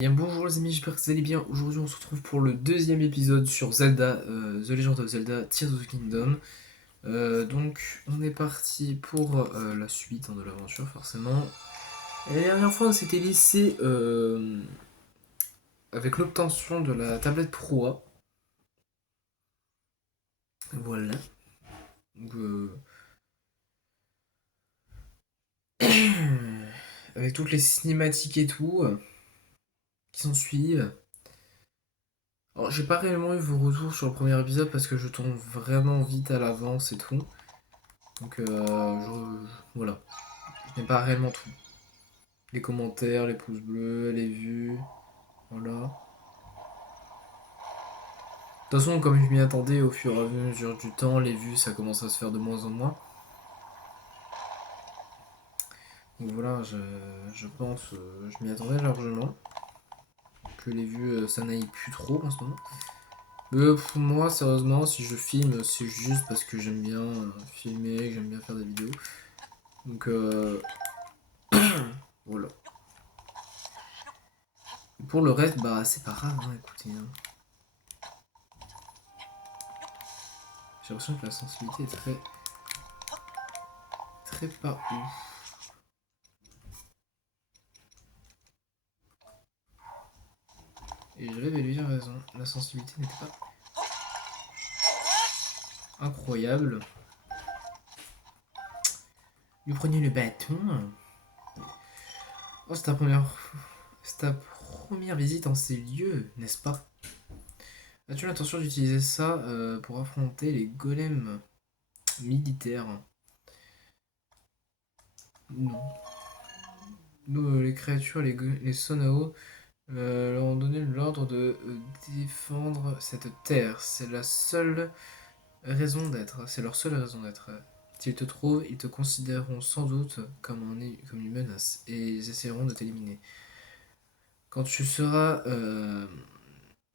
Bien, bonjour les amis, j'espère que vous allez bien. Aujourd'hui on se retrouve pour le deuxième épisode sur Zelda, The Legend of Zelda Tears of the Kingdom. Donc on est parti pour la suite de l'aventure forcément. Et la dernière fois on s'était laissé avec l'obtention de la tablette Proa. Voilà. Donc, avec toutes les cinématiques et tout qui s'en suivent. Alors j'ai pas réellement eu vos retours sur le premier épisode parce que je tourne vraiment vite à l'avance et tout. Donc voilà. Je n'ai pas réellement tout. Les commentaires, les pouces bleus, les vues, voilà. De toute façon, comme je m'y attendais, au fur et à mesure du temps, les vues, ça commence à se faire de moins en moins. Donc voilà, je pense, je m'y attendais largement. Que les vues, ça n'aille plus trop en ce moment. Mais pour moi, sérieusement, si je filme, c'est juste parce que j'aime bien filmer, que j'aime bien faire des vidéos. Donc voilà. Pour le reste, bah c'est pas grave, hein, écoutez. Hein. J'ai l'impression que la sensibilité est très pas ouf. Et j'avais lui raison, la sensibilité n'était pas incroyable. Lui prenez le bâton. Oh, c'est ta première visite en ces lieux, n'est-ce pas? As-tu l'intention d'utiliser ça pour affronter les golems militaires? Non. Nous, les créatures, les Sonao, leur ont donné l'ordre de défendre cette terre. C'est la seule raison d'être. C'est leur seule raison d'être. S'ils te trouvent, ils te considéreront sans doute comme une menace et ils essaieront de t'éliminer. Quand tu seras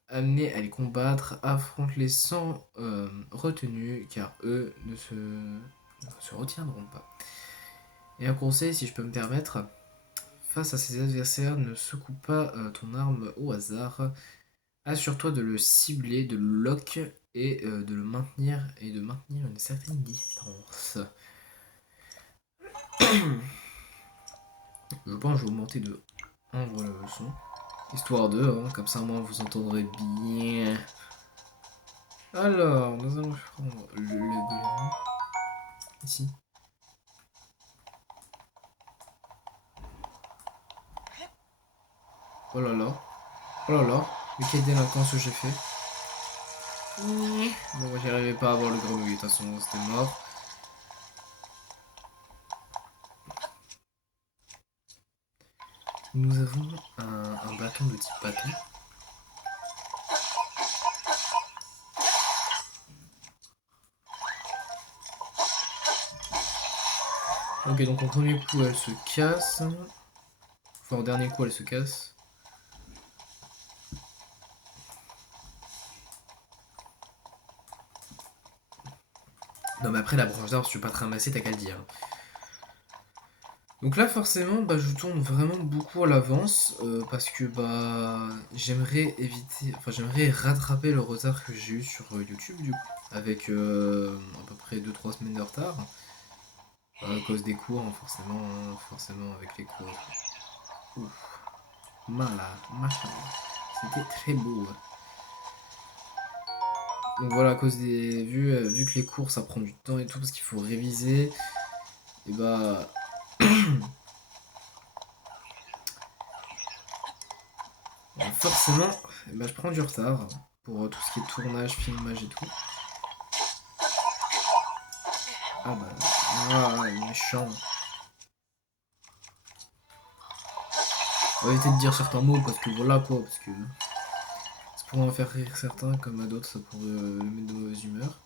amené à les combattre, affronte-les sans retenue, car eux ne se retiendront pas. Et un conseil, si je peux me permettre, face à ces adversaires, ne secoue pas ton arme au hasard. Assure-toi de le cibler, de le lock et de le maintenir et de maintenir une certaine distance. Je pense que je vais augmenter de 1 le son. Histoire de, hein, comme ça moi vous entendrez bien. Alors, nous allons prendre le golem. Ici. Oh là là. Oh là là. Mais quelle délinquance j'ai fait. Bon, moi j'y arrivais pas à avoir le grenouille, de toute façon c'était mort. Nous avons un bâton de type bâton. Ok, donc au premier coup elle se casse. Enfin au dernier coup elle se casse. Non mais après la branche d'arbre, si tu veux pas te ramasser, t'as qu'à le dire. Donc là forcément bah, je tourne vraiment beaucoup à l'avance parce que bah j'aimerais éviter, enfin j'aimerais rattraper le retard que j'ai eu sur YouTube du coup avec à peu près 2-3 semaines de retard à cause des cours forcément avec les cours. Ouf, malade, machallah, c'était très beau. Donc voilà à cause des vu que les cours ça prend du temps et tout parce qu'il faut réviser et bah forcément, bah, je prends du retard pour tout ce qui est tournage, filmage et tout. Ah bah, ah, il est méchant. On va éviter de dire certains mots parce que voilà quoi, parce que ça pourrait en faire rire certains, comme à d'autres ça pourrait le mettre de mauvaise humeur.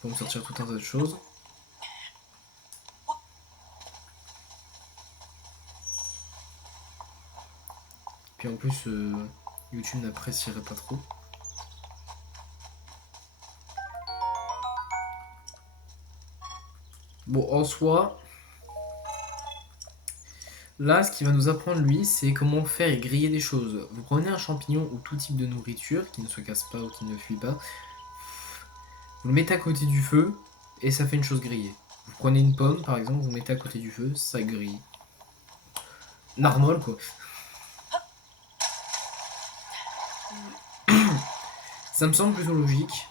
Pour me sortir tout un tas de choses. Puis en plus, YouTube n'apprécierait pas trop. Bon, en soi, Là, ce qu'il va nous apprendre, lui, c'est comment faire et griller des choses. Vous prenez un champignon ou tout type de nourriture qui ne se casse pas ou qui ne fuit pas, vous le mettez à côté du feu et ça fait une chose grillée. Vous prenez une pomme, par exemple, vous mettez à côté du feu, ça grille. Normal, quoi. Ça me semble plutôt logique.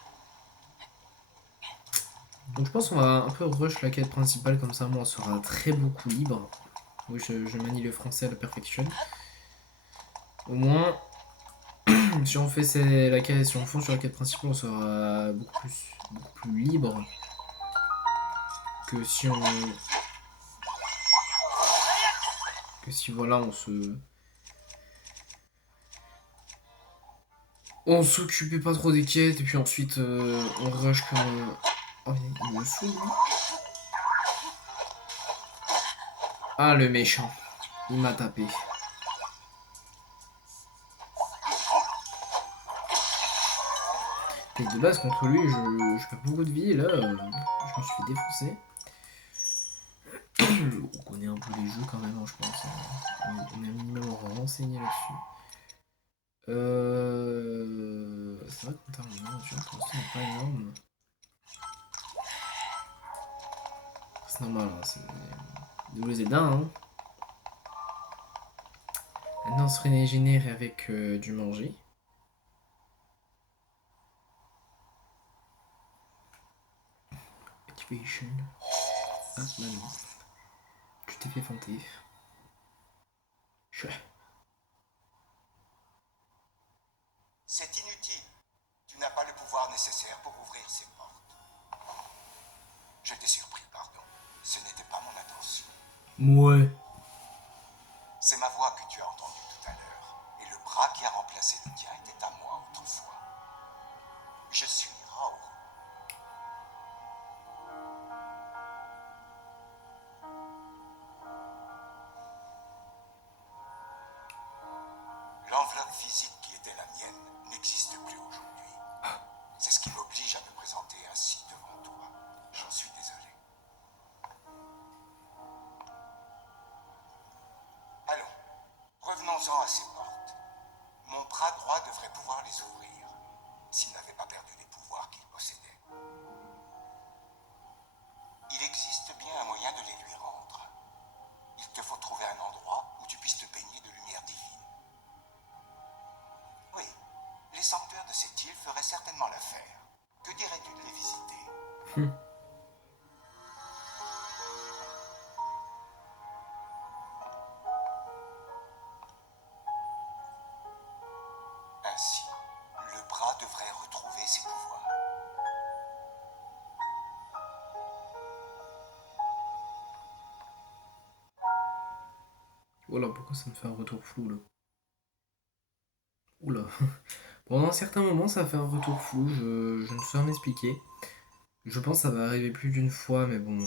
Donc je pense qu'on va un peu rush la quête principale, comme ça moi on sera très beaucoup libre. Oui, je manie le français à la perfection. Au moins, si on fait la quête, si on fonce sur la quête principale, on sera beaucoup plus libre que si on, que si voilà on s'occupait pas trop des quêtes et puis ensuite on rush comme. Oh il me saoule lui. Ah le méchant, il m'a tapé. Et de base contre lui je perds beaucoup de vie et là je me suis fait défoncer. On connaît un peu les jeux quand même, hein, je pense. On est un minimum renseigné là-dessus. C'est vrai qu'en termes de nourriture, pour l'instant, on n'est pas énorme. C'est normal, hein, c'est de aider, hein. Maintenant, on se régénère avec du manger. Activation. Ah, bah non. Tu t'es fait fenter. C'est inutile. Tu n'as pas le pouvoir nécessaire pour ouvrir ces portes. Je t'ai surpris, pardon. Ce n'était pas mon intention. Ouais. C'est ma voix que tu as entendue tout à l'heure. Et le bras qui a remplacé le tien était à moi autrefois. Je suis Raoul. L'enveloppe physique qui était la mienne n'existe plus aujourd'hui. C'est ce qui m'oblige à me présenter ainsi devant toi. J'en suis désolé. Allons, revenons-en à ces portes. Mon bras droit devrait pouvoir les ouvrir, s'il n'avait pas perdu les pouvoirs qu'il possédait. Il existe bien un moyen de les lui rendre. Il te faut trouver un endroit où tu puisses te baigner de lumière divine. Oui, les sanctuaires de cette île feraient certainement l'affaire. Que dirais-tu de les visiter? Ainsi, le bras devrait retrouver ses pouvoirs. Voilà, pourquoi ça me fait un retour flou là? Oula. Pendant un certain moment, ça fait un retour flou, je ne saurais m'expliquer. Je pense que ça va arriver plus d'une fois, mais bon.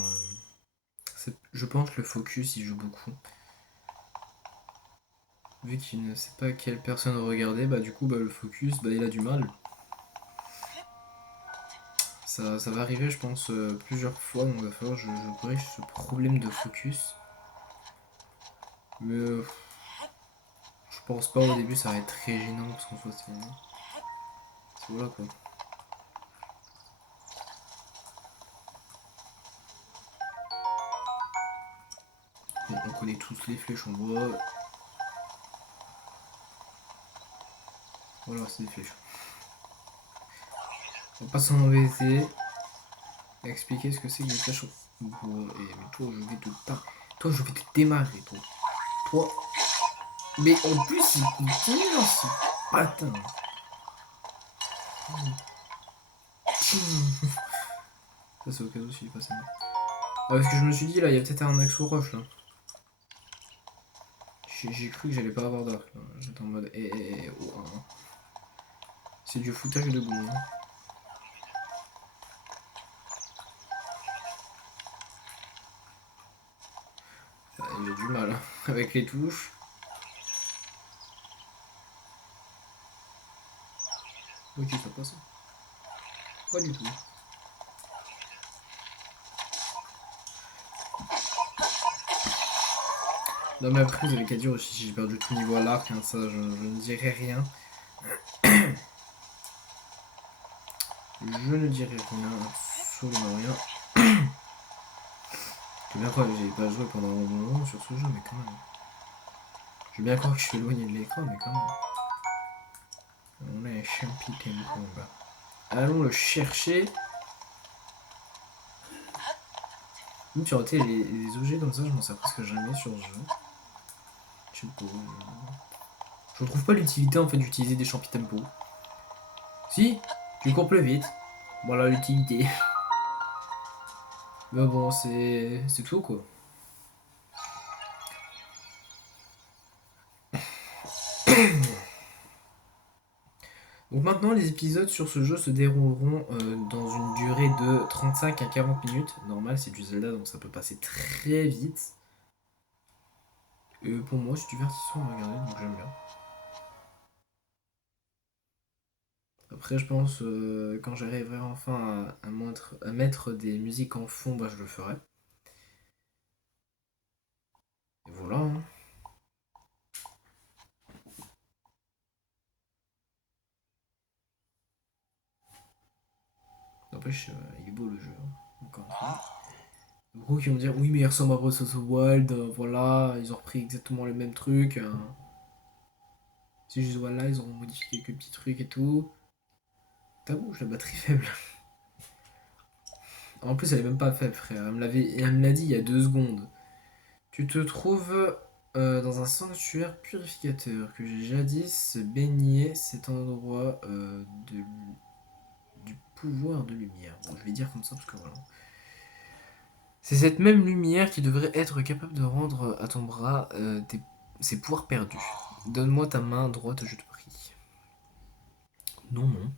Je pense que le focus il joue beaucoup. Vu qu'il ne sait pas quelle personne regarder, bah du coup bah, le focus bah, il a du mal. Ça va arriver je pense plusieurs fois, donc il va falloir que je corrige ce problème de focus. Mais je pense pas au début ça va être très gênant parce qu'en soit c'est voilà quoi. Bon, on connaît tous les flèches en bois. Voilà c'est des flèches. On va pas s'en embêter. Expliquer ce que c'est que les flèches en bois. Et mais toi je vais te toi je vais te démarrer toi. Toi. Mais en plus il continue dans ce patin. Ça c'est au cas où s'il est passé. Parce que je me suis dit là, il y a peut-être un axe au rush là. J'ai cru que j'allais pas avoir d'arc là. J'étais en mode oh, hein. C'est du foutage de goût. Hein. J'ai du mal hein, avec les touches. Ok, ça passe. Pas du tout. Non mais après vous avez qu'à dire aussi si j'ai perdu tout niveau à l'arc, hein, ça je ne dirai rien. Je ne dirai rien, absolument rien. Je veux bien croire que j'ai pas joué pendant un moment sur ce jeu, mais quand même. Je veux bien croire que je suis éloigné de l'écran, mais quand même. On a un champi tempo là. Allons le chercher. Même sur les objets comme ça, je m'en sers presque jamais sur ce jeu. Je sais pas. Je retrouve pas l'utilité en fait d'utiliser des champis tempo. Si, tu cours plus vite. Voilà l'utilité. Mais bon, c'est tout quoi. Donc maintenant, les épisodes sur ce jeu se dérouleront dans une durée de 35 à 40 minutes. Normal, c'est du Zelda, donc ça peut passer très vite. Et pour moi, c'est divertissant à regarder, donc j'aime bien. Après, je pense, quand j'arriverai enfin à mettre des musiques en fond, bah, je le ferai. Et voilà, hein. N'empêche, il est beau le jeu, hein, encore une fois. Beaucoup qui vont dire, oui, mais il ressemble à Breath of the Wild, voilà, ils ont repris exactement les mêmes trucs. C'est juste, voilà, ils auront modifié quelques petits trucs et tout. Ta bouche, la batterie faible. En plus, elle est même pas faible, frère. Elle me l'a dit il y a 2 secondes. Tu te trouves dans un sanctuaire purificateur que j'ai jadis baigné cet endroit du pouvoir de lumière. Bon, je vais dire comme ça parce que voilà. C'est cette même lumière qui devrait être capable de rendre à ton bras ses pouvoirs perdus. Donne-moi ta main droite, je te prie. Non, non.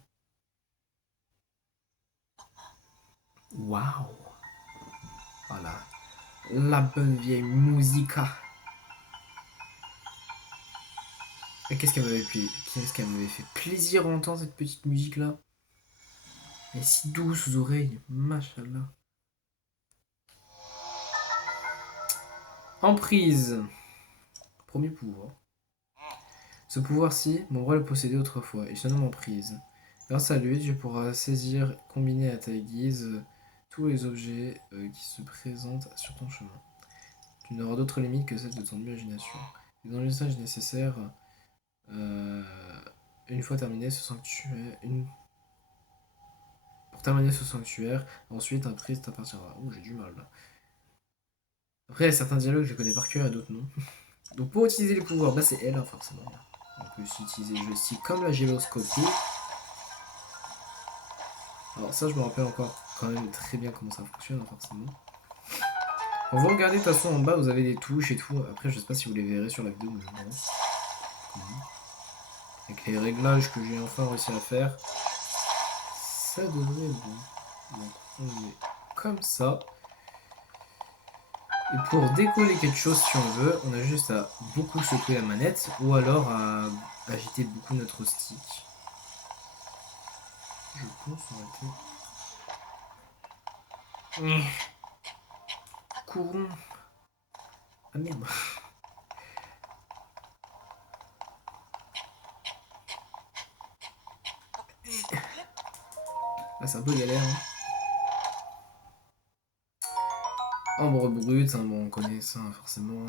Waouh. Voilà. La bonne vieille musica. Et qu'est-ce qu'elle m'avait fait plaisir d'entendre cette petite musique là. Elle est si douce aux oreilles, machallah. Emprise. Premier pouvoir. Ce pouvoir-ci, mon roi le possédait autrefois, il se nomme Emprise. Grâce à lui, tu pourras saisir, combiner à ta guise, tous les objets qui se présentent sur ton chemin. Tu n'auras d'autre limite que celle de ton imagination. Et dans l'usage nécessaire, euh, une fois terminé ce sanctuaire, pour terminer ce sanctuaire, ensuite Emprise t'appartiendra. Oh, j'ai du mal là. Après, il y a certains dialogues, je les connais par cœur et d'autres non. Donc pour utiliser les pouvoirs, bah c'est elle hein, forcément. On peut aussi utiliser le joystick comme la gyroscopie. Alors ça je me rappelle encore quand même très bien comment ça fonctionne hein, forcément. Quand vous regardez de toute façon en bas vous avez des touches et tout. Après je sais pas si vous les verrez sur la vidéo mais je pense. Avec les réglages que j'ai enfin réussi à faire. Ça devrait être bon. Donc on met comme ça. Et pour décoller quelque chose si on veut, on a juste à beaucoup secouer la manette ou alors à agiter beaucoup notre stick. Je pense arrêter. Courons. Ah merde. Ah, c'est un peu galère. Hein. Ambre brute, hein, bon, on connaît ça forcément.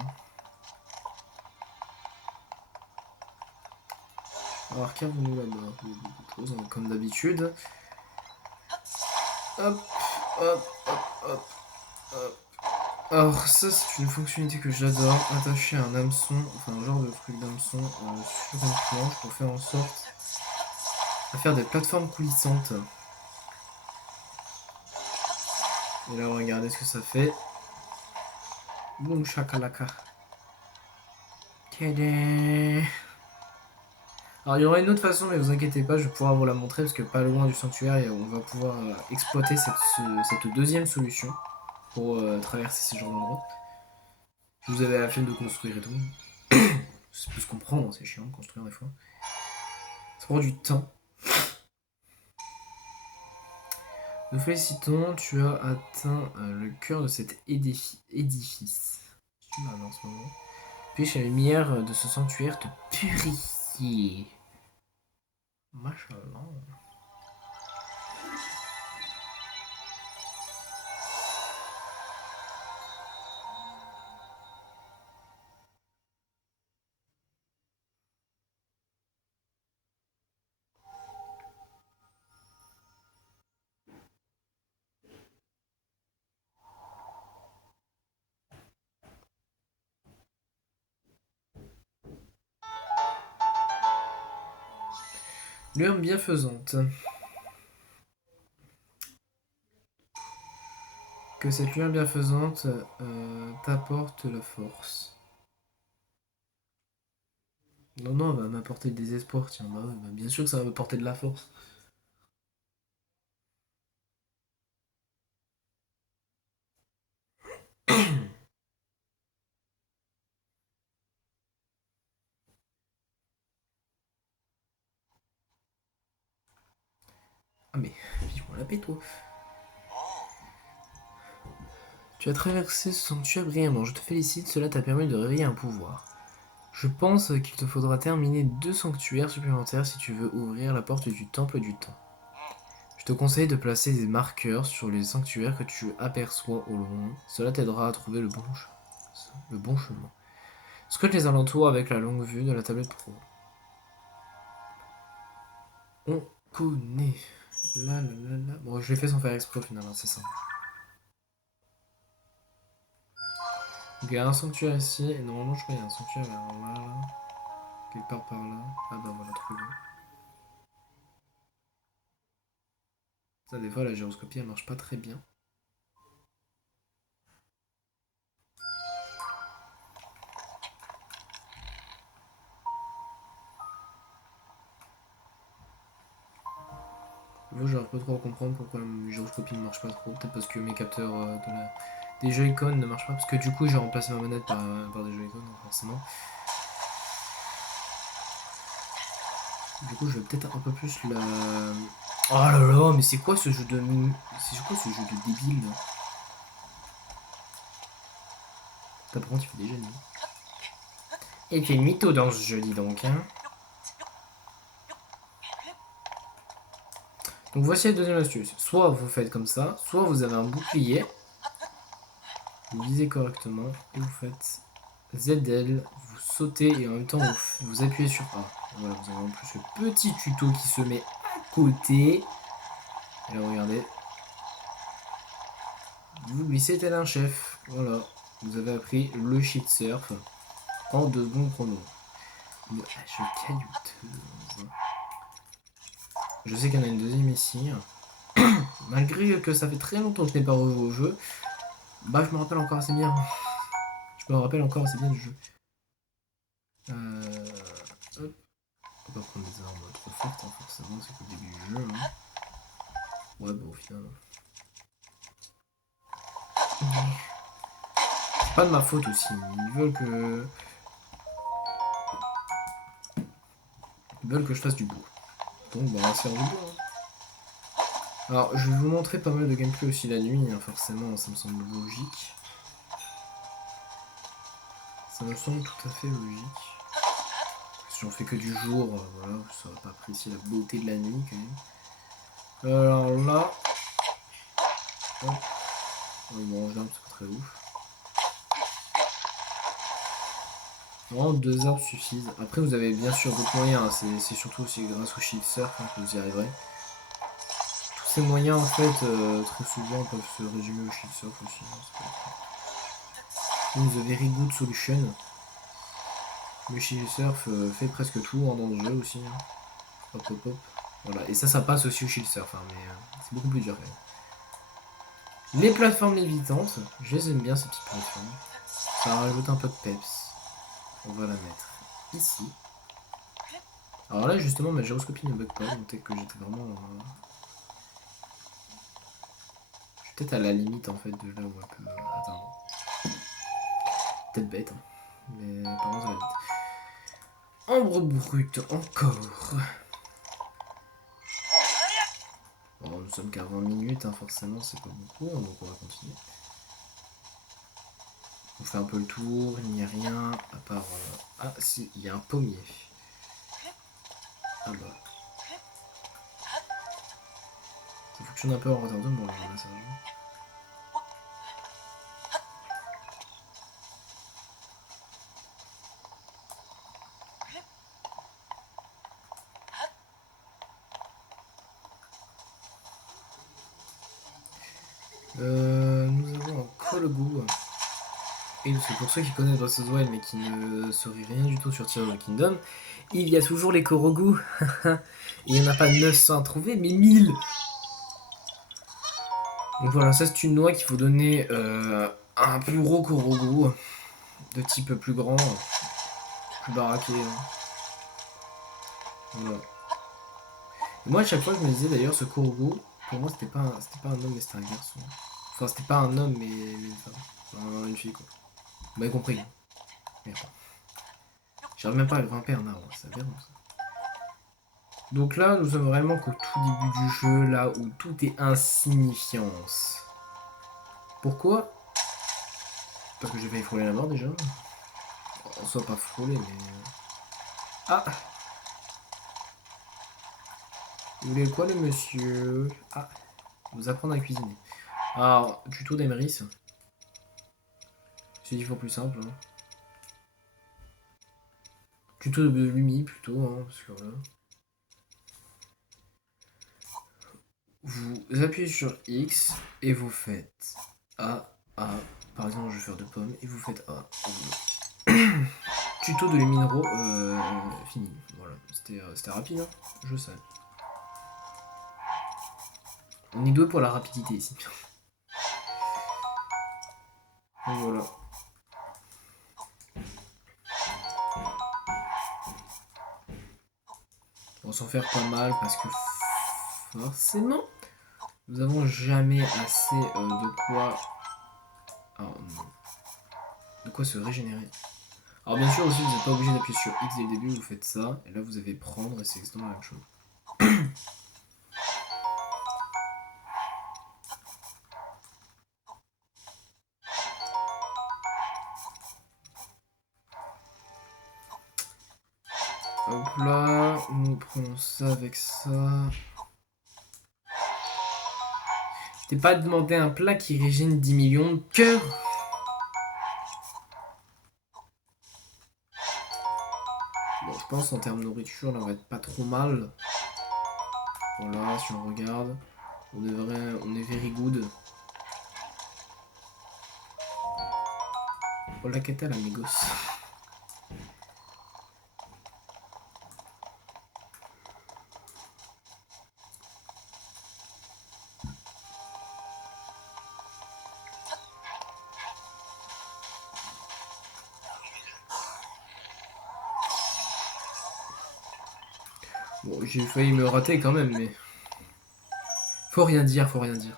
Alors, qu'avons-nous là-bas? Beaucoup de choses, hein, comme d'habitude. Hop, hop, hop, hop, hop. Alors, ça, c'est une fonctionnalité que j'adore. Attacher un hameçon, enfin, un genre de truc d'hameçon sur une planche pour faire en sorte à faire des plateformes coulissantes. Et là, regardez ce que ça fait. Boum shakalaka. Tadam. Alors il y aura une autre façon, mais vous inquiétez pas, je vais pouvoir vous la montrer parce que pas loin du sanctuaire, on va pouvoir exploiter cette deuxième solution pour traverser ces genres d'endroits. Si vous avez la flemme de construire et tout, c'est plus comprendre, c'est chiant de construire des fois. Ça prend du temps. Nous félicitons, tu as atteint le cœur de cet édifice. J'ai du mal en ce moment. Puis-je la lumière de ce sanctuaire te purifier. Machallah. Lueur bienfaisante. Que cette lueur bienfaisante t'apporte la force. Non, non, elle va m'apporter le désespoir, tiens, bah, ouais, bah bien sûr que ça va m'apporter de la force. Ah mais, vivement la paix, toi. Tu as traversé ce sanctuaire brillamment, je te félicite, cela t'a permis de réveiller un pouvoir. Je pense qu'il te faudra terminer 2 sanctuaires supplémentaires si tu veux ouvrir la porte du temple du temps. Je te conseille de placer des marqueurs sur les sanctuaires que tu aperçois au loin, cela t'aidera à trouver le bon chemin. Scrute les alentours avec la longue vue de la tablette pro. On connaît. Là, là, là, là. Bon, je l'ai fait sans faire exprès au final, hein, c'est ça. Donc il y a un sanctuaire ici, et normalement je crois qu'il y a un sanctuaire vers là, là, quelque part par là. Ah bah voilà, trouvé. Ça, des fois, la gyroscopie elle marche pas très bien. Moi, j'arrive pas trop à comprendre pourquoi la gyroscopie ne marche pas trop. Peut-être parce que mes capteurs des Joy-Con ne marchent pas. Parce que du coup, j'ai remplacé ma manette par des Joy-Con, donc forcément. Du coup, je vais peut-être un peu plus la. Oh là là, mais c'est quoi ce jeu de. C'est quoi ce jeu de débile là? Par contre, il fait déjà nuit. Et il fait mytho dans ce jeu, dis donc, hein. Donc voici la deuxième astuce. Soit vous faites comme ça, soit vous avez un bouclier. Vous visez correctement et vous faites ZL, vous sautez et en même temps vous appuyez sur A. Voilà, vous avez en plus le petit tuto qui se met à côté. Et là, regardez. Vous glissez tel un chef. Voilà, vous avez appris le cheat surf en 2 secondes chrono. Une hache caillouteuse. Je sais qu'il y en a une deuxième ici. Malgré que ça fait très longtemps que je n'ai pas rejoué au jeu, bah je me rappelle encore assez bien. Je me rappelle encore assez bien du jeu. Hop. On va pas prendre des armes trop fortes, hein, forcément, c'est qu'au début du jeu. Hein. Ouais, bah au final. C'est pas de ma faute aussi. Ils veulent que je fasse du bout. Donc, bah, on va se faire du bout. Hein. Alors, je vais vous montrer pas mal de gameplay aussi la nuit, hein, forcément, ça me semble logique. Ça me semble tout à fait logique. Si on fait que du jour, voilà, vous saurez pas apprécier la beauté de la nuit quand même. Alors là. Hop. Oui, bon, en c'est pas très ouf. Vraiment, 2 arbres suffisent. Après, vous avez bien sûr d'autres moyens. Hein. C'est surtout aussi grâce au shield surf hein, que vous y arriverez. Tous ces moyens, en fait, très souvent, peuvent se résumer au shield surf aussi. Hein, the very good solution. Le shield surf fait presque tout hein, dans le jeu aussi. Hein. Hop, hop, hop. Voilà. Et ça passe aussi au shield surf. Hein, mais c'est beaucoup plus dur quand même. Les plateformes lévitantes, je les aime bien ces petites plateformes. Ça rajoute un peu de peps. On va la mettre ici. Alors là, justement, ma gyroscopie ne bug pas, donc peut-être que j'étais vraiment. Je suis peut-être à la limite en fait de là où elle peut atteindre. Peut-être bête, hein. Mais apparemment ça va vite. Ambre brute encore. Bon, nous sommes qu'à 20 minutes, hein, forcément, c'est pas beaucoup, hein, donc on va continuer. On fait un peu le tour, il n'y a rien à part... Ah si, il y a un pommier. Ah bah. Ça fonctionne un peu en retardement pour le ramassage. Nous avons un Kolgu. Et c'est pour ceux qui connaissent Breath of the Wild mais qui ne sauraient rien du tout sur Tears of the Kingdom, il y a toujours les Korogu. Il n'y en a pas 900 à trouver, mais 1000. Donc voilà, ça c'est une noix qu'il faut donner à un plus gros Korogu, de type plus grand, plus baraqué. Voilà. Et moi à chaque fois je me disais d'ailleurs ce Korogu, pour moi c'était pas un homme mais c'était un garçon. Enfin c'était pas un homme mais une femme. Enfin, une fille quoi. Vous m'avez compris. Merde. J'arrive même pas à grimper un arbre, ça vient ça. Donc là, nous sommes vraiment qu'au tout début du jeu, là où tout est insignifiance. Pourquoi? Parce que j'ai failli frôler la mort déjà. En soit pas frôler, mais... Ah! Vous voulez quoi le monsieur? Ah! Vous apprendre à cuisiner. Alors, tuto d'Emeris. C'est 10 fois plus simple. Hein. Tuto de Lumi plutôt, hein, parce que voilà. Vous appuyez sur X et vous faites A, A. Par exemple, je vais faire 2 pommes et vous faites A. Tuto de les minéraux fini. Voilà, c'était rapide, hein, je sais. On est doué pour la rapidité ici. Donc voilà. On va s'en faire pas mal parce que forcément, nous avons jamais assez de quoi... Alors, de quoi se régénérer. Alors bien sûr aussi, vous n'êtes pas obligé d'appuyer sur X dès le début, vous faites ça, et là vous avez prendre, et c'est exactement la même chose. Hop là, nous prenons ça avec ça. Je t'ai pas demandé un plat qui régène 10 millions de cœurs. Bon, je pense en termes de nourriture, là on va être pas trop mal. Voilà, si on regarde, on est very good. Hola, ¿qué tal, amigos? Bon, j'ai failli me rater quand même, mais... Faut rien dire, faut rien dire.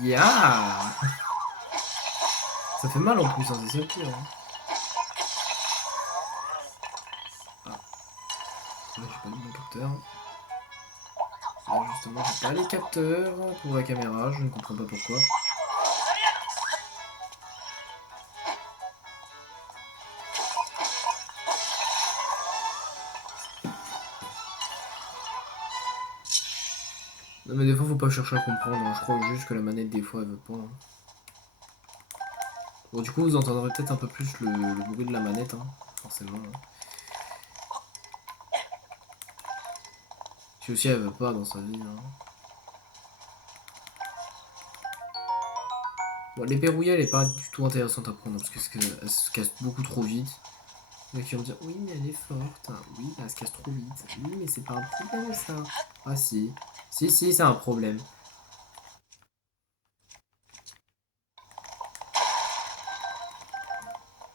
Yeah. Ça fait mal en plus, hein, c'est ça le pire. Hein. Ah. Là, j'ai pas mis mon capteur. Là, justement, j'ai pas les capteurs pour la caméra, je ne comprends pas pourquoi. Non mais des fois faut pas chercher à comprendre, hein. Je crois juste que la manette des fois elle veut pas. Hein. Bon du coup vous entendrez peut-être un peu plus le bruit de la manette, hein, forcément. Hein. Si aussi elle veut pas dans sa vie. Hein. Bon l'épée rouillée elle est pas du tout intéressante à prendre parce qu'elle se casse beaucoup trop vite. Il y en a qui vont dire oui mais elle est forte, hein. Oui elle se casse trop vite, oui mais c'est pas un problème ça. Ah si, si c'est un problème.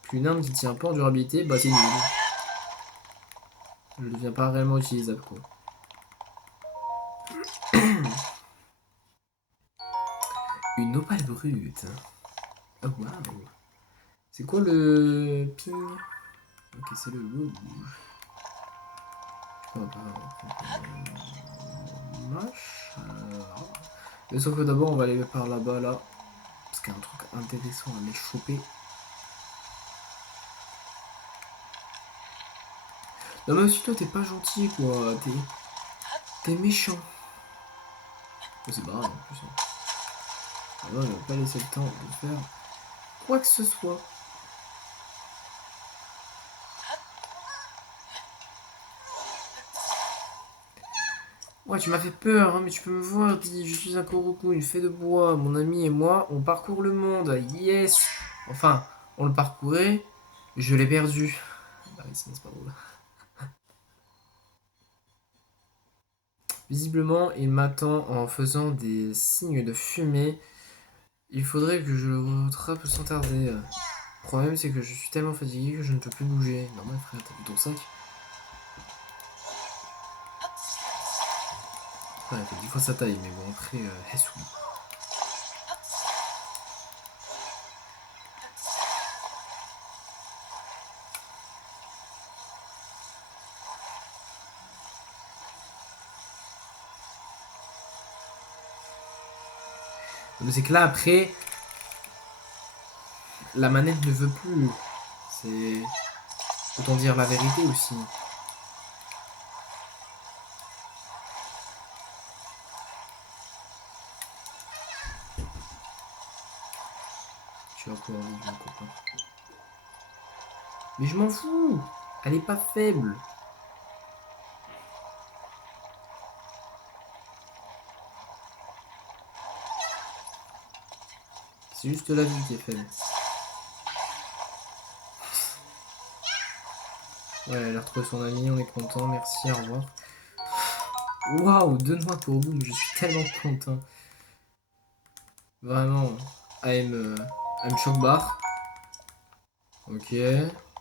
Puis une arme qui tient pas en durabilité, bah c'est nul. Elle ne devient pas réellement utilisable quoi. Une opale brute. Oh waouh. C'est quoi le ping? Ok c'est le rouge. Je crois pas. Mais sauf que d'abord, on va aller par là-bas, là. Parce qu'il y a un truc intéressant à les choper. Non mais aussi toi t'es pas gentil quoi, t'es méchant. Oh, c'est barré en plus. Hein. Ah non, il va pas laisser le temps de faire quoi que ce soit. Ouais, tu m'as fait peur, hein, mais tu peux me voir, dis, je suis un Koroku, une fée de bois. Mon ami et moi, on parcourt le monde. Yes. Enfin, on le parcourait, je l'ai perdu. Bah oui, c'est pas drôle. Visiblement, il m'attend en faisant des signes de fumée. Il faudrait que je le rattrape sans tarder. Le problème, c'est que je suis tellement fatigué que je ne peux plus bouger. Normal, frère, t'as vu ton sac? Ouais, il fait 10 fois sa taille, mais bon, après, Hessu. Mais c'est que là, après, la manette ne veut plus. C'est. Autant dire la vérité aussi. Tu vas pouvoir vivre, mon copain. Mais je m'en fous! Elle est pas faible! C'est juste la vie qui est faible. Ouais, elle a retrouvé son ami, on est content, merci, au revoir. Waouh, donne-moi pour boum, je suis tellement content. Vraiment, I'm shock bar. Ok,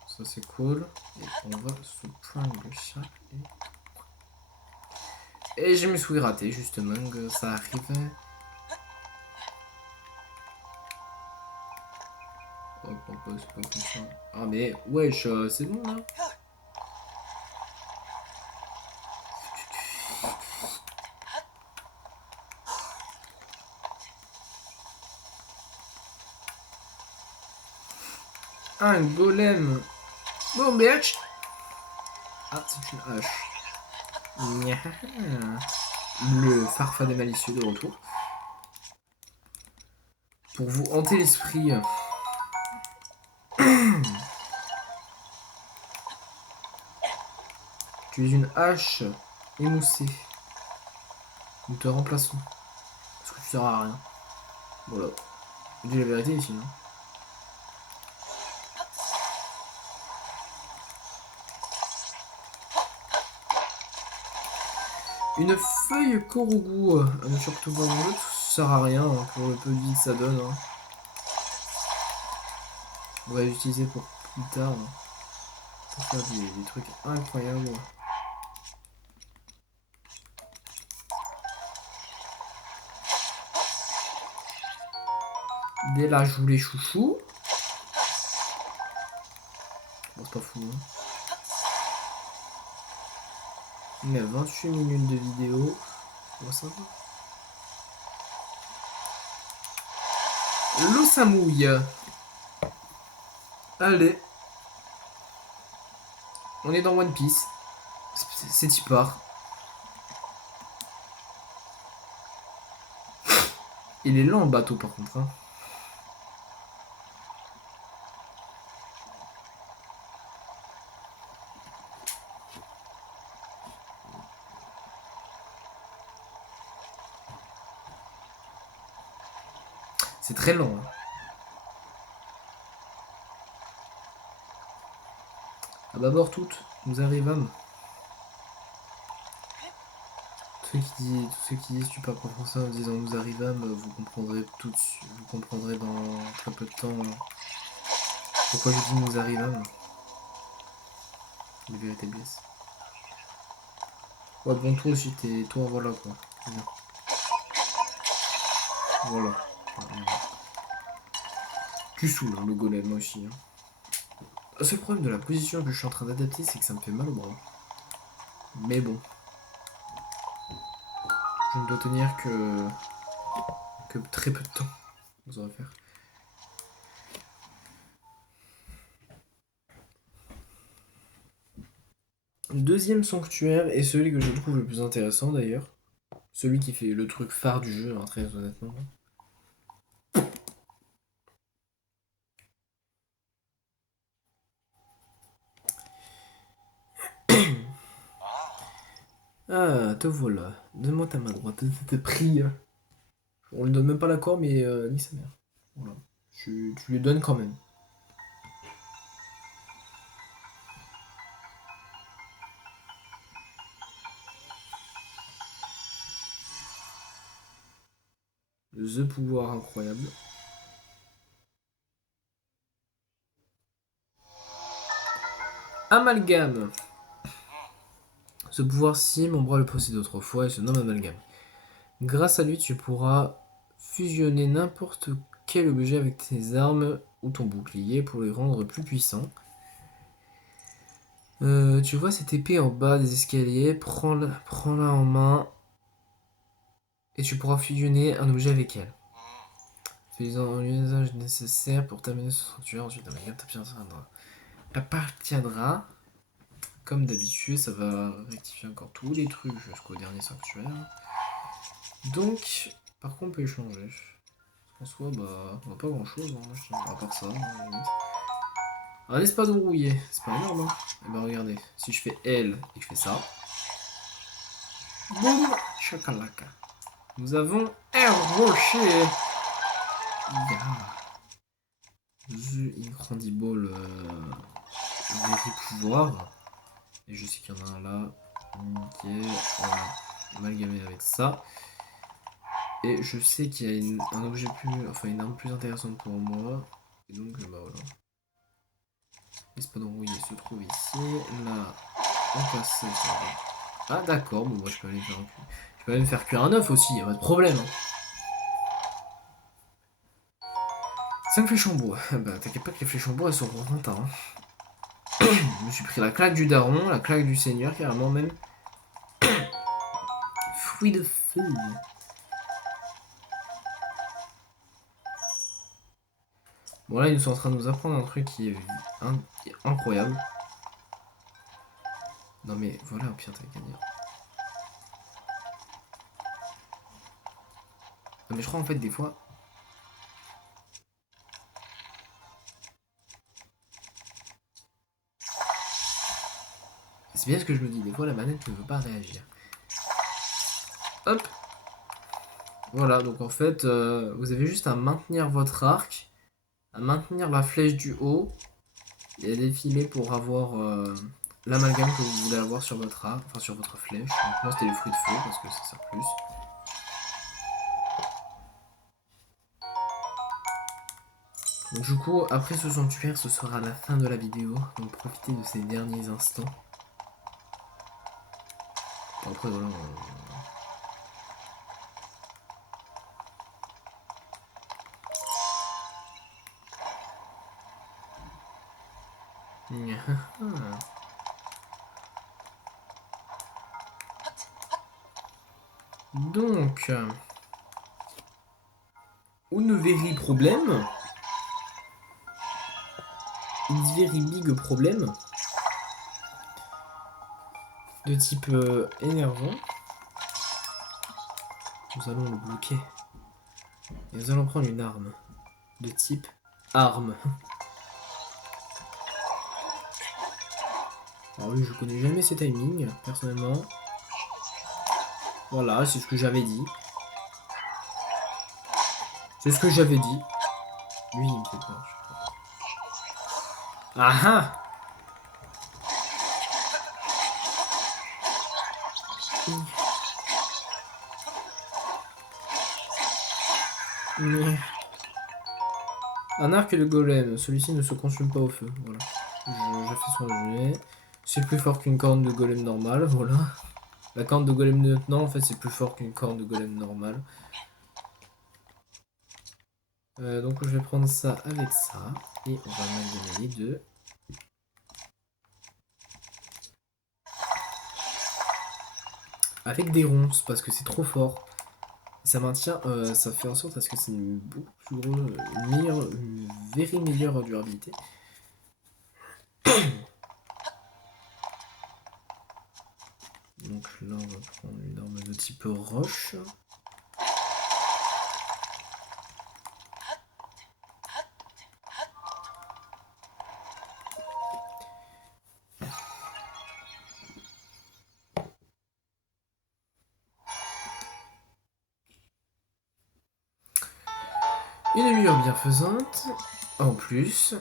ça c'est cool. Et on va se prendre le chat. Et je me suis raté justement, que ça arrivait. Oh, papa, c'est pas comme ça. Ah mais, wesh, c'est bon là. Un golem. Bon, bitch. Ah, c'est une hache. Le farfadet malicieux de retour. Pour vous hanter l'esprit. Tu es une hache émoussée. Nous te remplaçons. Parce que tu seras à rien. Voilà. Je dis la vérité ici, non? Une feuille Korugu à ne surtout pas manger, ça sert à rien hein, pour le peu de vie que ça donne. Hein. On va l'utiliser pour plus tard. Hein, pour faire des trucs incroyables. Dès là, je voulais chouchou. Bon, c'est pas fou. Hein. Mais 28 minutes de vidéo. Bon, ça va. L'eau ça mouille. Allez. On est dans One Piece. C'est y part. Il est lent le bateau par contre. Hein. C'est très lent. Hein. À bâbord toutes, nous arrivâmes. Tous ceux qui disent tu parles pas français en disant nous arrivâmes, vous comprendrez tout de suite, vous comprendrez dans très peu de temps pourquoi je dis nous arrivâmes. Les vérités blessent. Ouais bon toi aussi toi voilà quoi. Bien. Voilà. Tu saoules hein, le golem aussi. Hein. Le seul problème de la position que je suis en train d'adapter c'est que ça me fait mal au bras. Mais bon. je ne dois tenir que très peu de temps. Ça va faire. Le deuxième sanctuaire est celui que je trouve le plus intéressant d'ailleurs. Celui qui fait le truc phare du jeu, hein, très honnêtement. Ah, te voilà. Donne-moi ta main droite, te prie. On lui donne même pas l'accord, mais ni sa mère. Voilà. Tu lui donnes quand même. The pouvoir incroyable. Amalgame. Ce pouvoir-ci, mon bras le possédait autrefois et se nomme Amalgame. Grâce à lui, tu pourras fusionner n'importe quel objet avec tes armes ou ton bouclier pour les rendre plus puissants. Tu vois cette épée en bas des escaliers, prends-la en main et tu pourras fusionner un objet avec elle. Fais-en l'usage nécessaire pour terminer ce sanctuaire. Ensuite, Amalgame appartiendra. Comme d'habitude, ça va rectifier encore tous les trucs jusqu'au dernier sanctuaire. Donc, par contre, on peut échanger. En soi, bah, on n'a pas grand chose, hein, moi, je dis, à part ça. Un espadon rouillé, c'est pas énorme, hein. Et bah, regardez, si je fais L et que je fais ça. Boum, chakalaka. Nous avons un rocher. Yeah. The Incredible Very pouvoir. Et je sais qu'il y en a un là. Nickel. Voilà. Amalgamé avec ça. Et je sais qu'il y a un objet plus. Enfin, une arme plus intéressante pour moi. Et donc, bah voilà. L'espadon rouillé se trouve ici. Là, on passe ça. Ah, d'accord. Bon, moi, je peux aller faire je peux aller me faire cuire un œuf aussi. Y'a pas de problème. Hein. 5 flèches en bois. Bah, t'inquiète pas que les flèches en bois, elles sont pour longtemps. Hein. Je me suis pris la claque du daron, la claque du seigneur, carrément même. Fruit de feu. Bon là ils sont en train de nous apprendre un truc qui est incroyable. Non mais voilà, au pire t'as qu'à dire. Non mais je crois en fait des fois... C'est bien ce que je me dis, des fois la manette ne veut pas réagir. Hop. Voilà, donc en fait, vous avez juste à maintenir votre arc, à maintenir la flèche du haut, et à défiler pour avoir l'amalgame que vous voulez avoir sur votre arc, enfin sur votre flèche. Donc moi c'était les fruits de feu parce que ça sert plus. Donc du coup, après ce sanctuaire, ce sera la fin de la vidéo, donc profitez de ces derniers instants. Après voilà... Donc, une very problème, une very big problème de type énervant. Nous allons le bloquer. Et nous allons prendre une arme de type arme. Alors lui, je connais jamais ses timings, personnellement. Voilà, c'est ce que j'avais dit. C'est ce que j'avais dit. Lui, il me fait peur, je crois. Ah ah! Un arc de golem, celui-ci ne se consume pas au feu, voilà. J'ai fait son jet. C'est plus fort qu'une corne de golem normale, voilà. La corne de golem de lieutenant, en fait, c'est plus fort qu'une corne de golem normale. Donc je vais prendre ça avec ça. Et on va amalgamer les deux. Avec des ronces, parce que c'est trop fort. Ça maintient, ça fait en sorte à ce que c'est une beaucoup plus grosse, une meilleure, une very meilleure durabilité. Donc là, on va prendre une arme de type roche. Une lueur bienfaisante, en plus.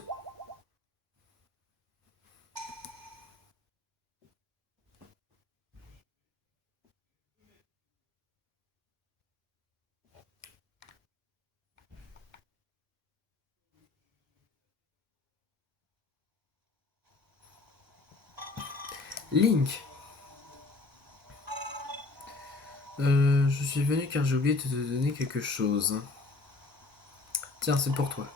Link. Je suis venu car j'ai oublié de te donner quelque chose. Tiens, c'est pour toi.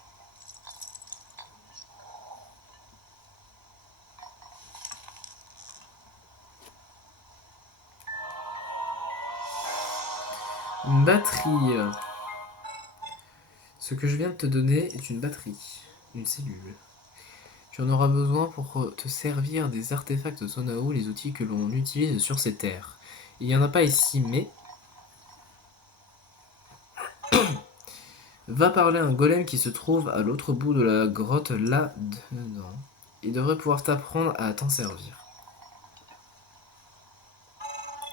Une batterie. Ce que je viens de te donner est une batterie, une cellule. Tu en auras besoin pour te servir des artefacts Zonao, les outils que l'on utilise sur ces terres. Il n'y en a pas ici, mais... Va parler à un golem qui se trouve à l'autre bout de la grotte là-dedans. Il devrait pouvoir t'apprendre à t'en servir.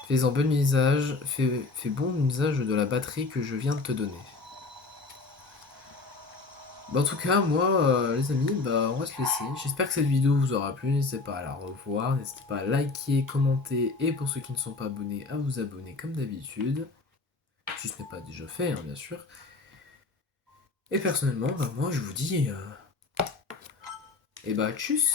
Fais-en bon usage, fais bon usage de la batterie que je viens de te donner. Bah, en tout cas, moi, les amis, bah, on va se laisser. J'espère que cette vidéo vous aura plu. N'hésitez pas à la revoir. N'hésitez pas à liker, commenter. Et pour ceux qui ne sont pas abonnés, à vous abonner comme d'habitude. Si ce n'est pas déjà fait, hein, bien sûr. Et personnellement, bah, moi, je vous dis... et bah, tchuss!